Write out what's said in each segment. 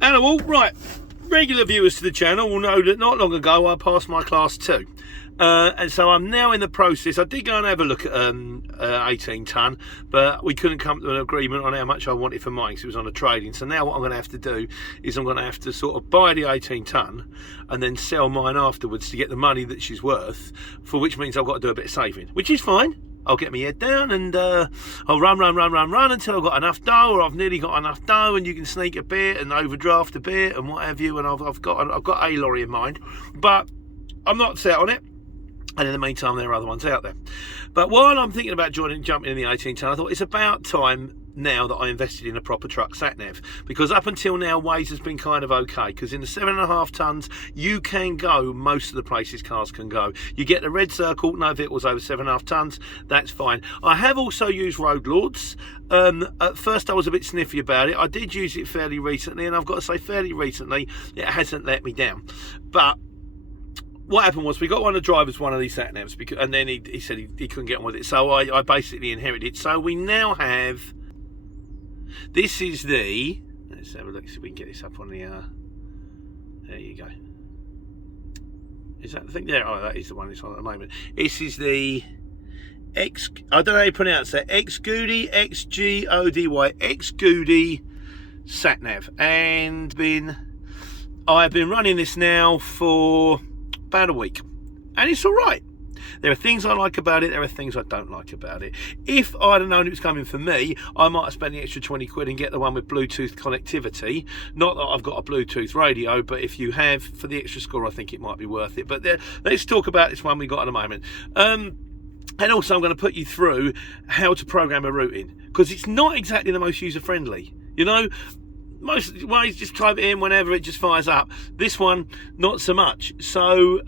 Hello all, right, regular viewers to the channel will know that not long ago I passed my class 2 and so I'm now in the process. I did go and have a look at 18 tonne, but we couldn't come to an agreement on how much I wanted for mine because it was on a trading. So now what I'm going to have to do is I'm going to have to sort of buy the 18 tonne and then sell mine afterwards to get the money that she's worth, for which means I've got to do a bit of saving, which is fine. I'll get my head down and I'll run until I've got enough dough, or I've nearly got enough dough, and you can sneak a bit and overdraft a bit and what have you. And I've got a lorry in mind, but I'm not set on it. And in the meantime, there are other ones out there. But while I'm thinking about jumping in the 18 tonne, I thought it's about time now that I invested in a proper truck, Satnav, because up until now Waze has been kind of okay, because in the 7.5 tonnes you can go most of the places cars can go. You get the red circle, no vehicles over 7.5 tonnes, that's fine. I have also used Road Lords. At first I was a bit sniffy about it. I did use it fairly recently, and I've got to say fairly recently it hasn't let me down. But what happened was we got one of the drivers one of these Satnavs, and then he said he couldn't get on with it, so I basically inherited it. So we now have, this is the, let's have a look, see if we can get this up on the, there you go. Is that the thing there? Oh, that is the one it's on at the moment. This is the I don't know how you pronounce that, Xgody, Xgody, Xgody Satnav. And I've been running this now for about a week, and it's all right. There are things I like about it, there are things I don't like about it. If I'd have known it was coming for me, I might have spent the extra 20 quid and get the one with Bluetooth connectivity. Not that I've got a Bluetooth radio, but if you have, for the extra score, I think it might be worth it. But let's talk about this one we got at the moment. And also I'm going to put you through how to program a route in, because it's not exactly the most user-friendly. You know, most ways just type it in whenever, it just fires up. This one, not so much. So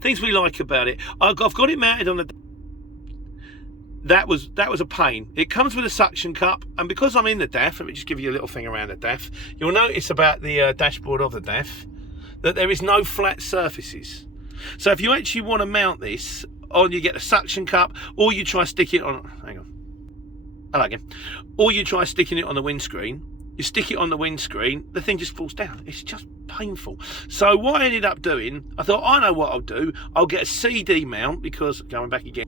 things we like about it, I've got it mounted on the, that was a pain. It comes with a suction cup, and because I'm in the DAF, let me just give you a little thing around the DAF. You'll notice about the dashboard of the DAF that there is no flat surfaces. So if you actually want to mount this on, you get a suction cup, or you try stick it on, hang on, hello again, or you try sticking it on the windscreen. You stick it on the windscreen, the thing just falls down. It's just painful. So what I ended up doing, I thought, I know what I'll do. I'll get a CD mount, because, going back again,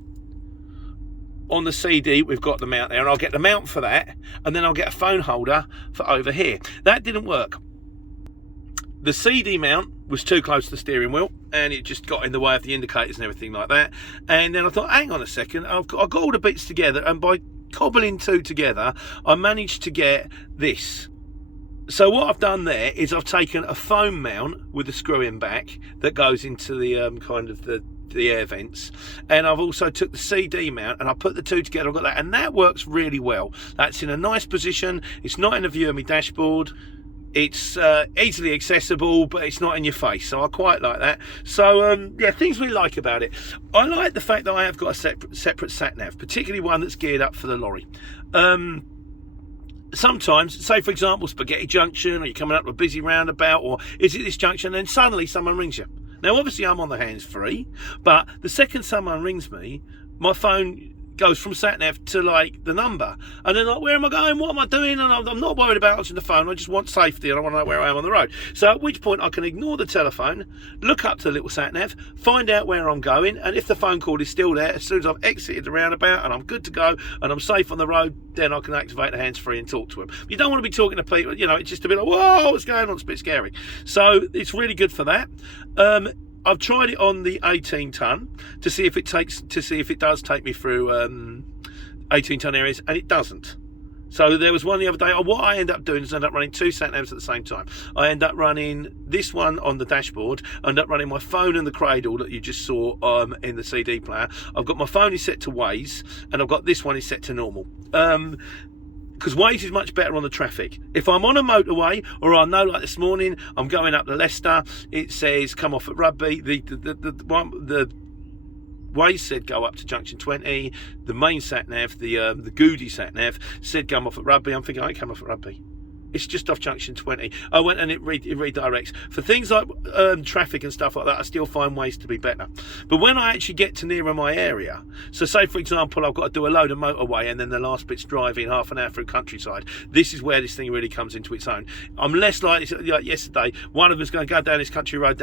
on the CD we've got the mount there, and I'll get the mount for that, and then I'll get a phone holder for over here. That didn't work. The CD mount was too close to the steering wheel, and it just got in the way of the indicators and everything like that. And then I thought, hang on a second, I've got all the bits together, and by cobbling two together I managed to get this. So what I've done there is I've taken a foam mount with a screw in back that goes into the kind of the air vents, and I've also took the CD mount and I put the two together. I've got that, and that works really well. That's in a nice position. It's not in the view of my dashboard. It's easily accessible, but it's not in your face, so I quite like that. So yeah, things we like about it. I like the fact that I have got a separate sat-nav, particularly one that's geared up for the lorry. Sometimes, say for example, Spaghetti Junction, or you're coming up to a busy roundabout, or is it this junction, and then suddenly someone rings you. Now obviously I'm on the hands-free, but the second someone rings me, my phone goes from sat-nav to like the number, and then like, where am I going, what am I doing? And I'm not worried about answering the phone. I just want safety, and I want to know where I am on the road. So at which point I can ignore the telephone, look up to the little sat-nav, find out where I'm going, and if the phone call is still there, as soon as I've exited the roundabout and I'm good to go and I'm safe on the road, then I can activate the hands-free and talk to them. You don't want to be talking to people, you know, it's just a bit like, whoa, what's going on? It's a bit scary. So it's really good for that. I've tried it on the 18 tonne to see if it does take me through 18 tonne areas, and it doesn't. So there was one the other day. What I end up doing is I end up running two sat-navs at the same time. I end up running this one on the dashboard. I end up running my phone in the cradle that you just saw in the CD player. I've got my phone is set to Waze, and I've got this one is set to normal. Because Waze is much better on the traffic. If I'm on a motorway, or I know, like this morning, I'm going up to Leicester, it says come off at Rugby. The Waze said go up to junction 20. The main sat nav, the Xgody sat nav, said come off at Rugby. I'm thinking I ain't come off at Rugby. It's just off junction 20. I went and it redirects. For things like traffic and stuff like that, I still find ways to be better. But when I actually get to nearer my area, so say for example I've got to do a load of motorway and then the last bit's driving half an hour through countryside, this is where this thing really comes into its own. I'm less likely, like yesterday, one of us going to go down this country road,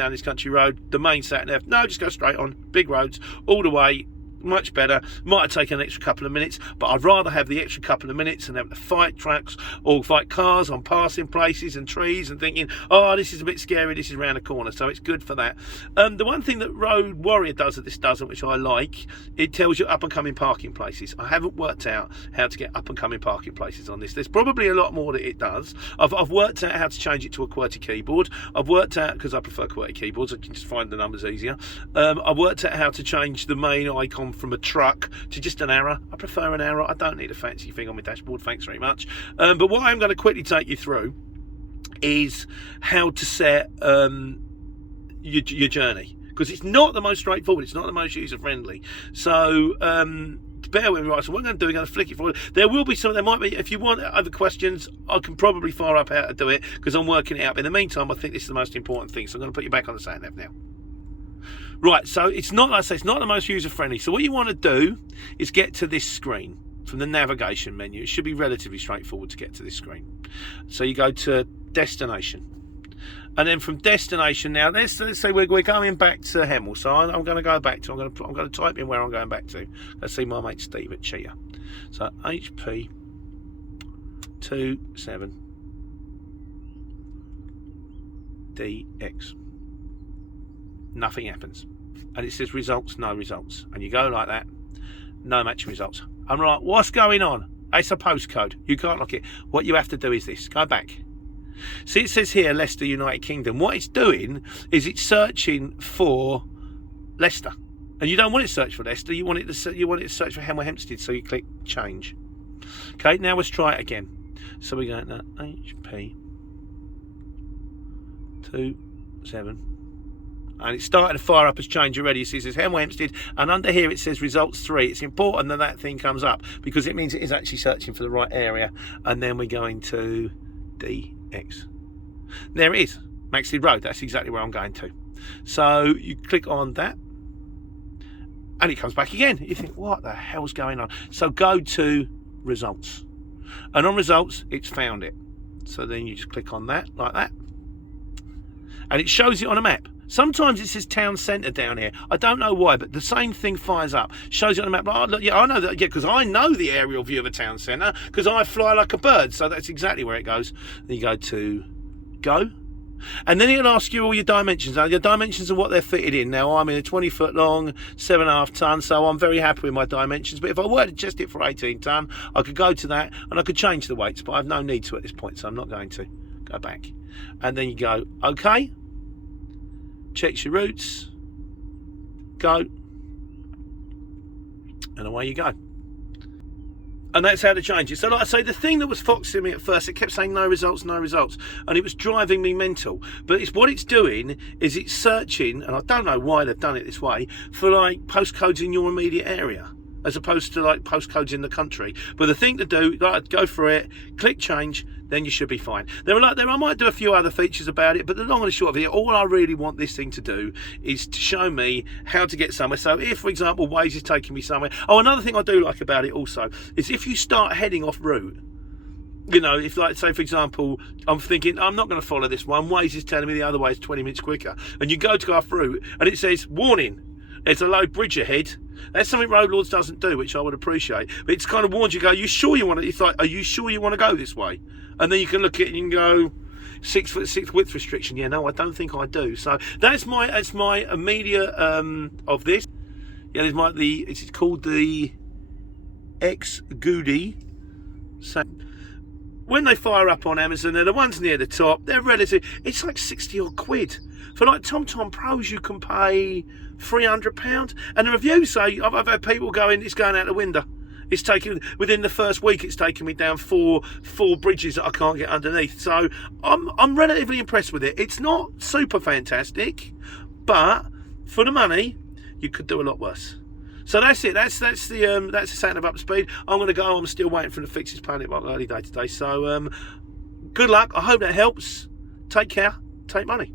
the main Satnav, no, just go straight on, big roads, all the way, much better. Might have taken an extra couple of minutes, but I'd rather have the extra couple of minutes and have to fight trucks or fight cars on passing places and trees and thinking, oh, this is a bit scary, this is around the corner. So it's good for that. The one thing that Road Warrior does that this doesn't, which I like, it tells you up and coming parking places. I haven't worked out how to get up and coming parking places on this. There's probably a lot more that it does. I've worked out how to change it to a QWERTY keyboard. I've worked out, because I prefer QWERTY keyboards, I can just find the numbers easier. I've worked out how to change the main icon from a truck to just an arrow. I prefer an arrow. I don't need a fancy thing on my dashboard, thanks very much. But what I'm going to quickly take you through is how to set your journey, because it's not the most straightforward, it's not the most user friendly. So bear with me, right? So what I'm going to do, I'm going to flick it forward. There will be some, there might be, if you want other questions, I can probably fire up how to do it, because I'm working it out. But in the meantime, I think this is the most important thing. So I'm going to put you back on the Satnav now. Right, so it's not, like I say, it's not the most user-friendly. So what you want to do is get to this screen from the navigation menu. It should be relatively straightforward to get to this screen. So you go to destination. And then from destination, now let's say we're going back to Hemel. So I'm going to go back to, I'm going to type in where I'm going back to. Let's see my mate Steve at Chia. So HP 27 DX. Nothing happens, and it says results, no results, and you go like that, no matching results. I'm like, what's going on? It's a postcode, you can't lock it. What you have to do is this, go back. See, it says here Leicester, United Kingdom. What it's doing is it's searching for Leicester, and you don't want it to search for Leicester, you want it to search for Hemel Hempstead. So you click change. Okay, now let's try it again. So we go to HP 27. And it started to fire up as change already. You see it says Hemel Hempstead, and under here it says results 3. It's important that that thing comes up, because it means it is actually searching for the right area. And then we're going to DX. There it is, Maxted Road. That's exactly where I'm going to. So you click on that, and it comes back again. You think, what the hell's going on? So go to results, and on results it's found it. So then you just click on that like that, and it shows it on a map. Sometimes it says town centre down here. I don't know why, but the same thing fires up. Shows it on the map. Oh, look, yeah, I know that. Yeah, because I know the aerial view of a town centre, because I fly like a bird. So that's exactly where it goes. Then you go to go. And then it'll ask you all your dimensions. Now, your dimensions are what they're fitted in. Now, I'm in a 20 foot long, 7.5 tonne, so I'm very happy with my dimensions. But if I were to adjust it for 18 tonne, I could go to that and I could change the weights, but I have no need to at this point, so I'm not going to. Go back. And then you go, okay. Checks your routes, go, and away you go. And that's how to change it. So like I say, the thing that was foxing me at first, it kept saying no results, and it was driving me mental. But it's what it's doing is it's searching, and I don't know why they've done it this way, for like postcodes in your immediate area, as opposed to like postcodes in the country. But the thing to do, like, go for it, click change, then you should be fine. I might do a few other features about it, but the long and the short of it, all I really want this thing to do is to show me how to get somewhere. So if, for example, Waze is taking me somewhere. Oh, another thing I do like about it also is if you start heading off route, you know, if, like, say for example, I'm thinking I'm not going to follow this one, Waze is telling me the other way is 20 minutes quicker, and you go to go off route and it says warning, there's a low bridge ahead. That's something Road Lords doesn't do, which I would appreciate. But it's kind of warns you, go, you sure you want to, it's like, are you sure you want to go this way? And then you can look at it and you can go 6 foot 6 width restriction. Yeah, no, I don't think I do. So that's my immediate of this. Yeah, it's called the Xgody. So when they fire up on Amazon, they're the ones near the top. They're relative. It's like 60 odd quid. For like TomTom Pros, you can pay £300. And the reviews say, I've had people going, it's going out the window. It's taken, within the first week, it's taken me down four bridges that I can't get underneath. So I'm relatively impressed with it. It's not super fantastic, but for the money, you could do a lot worse. So that's it. That's the Satnav up to speed. I'm going to go. I'm still waiting for the fixes playing it like early day today. So Good luck. I hope that helps. Take care. Take money.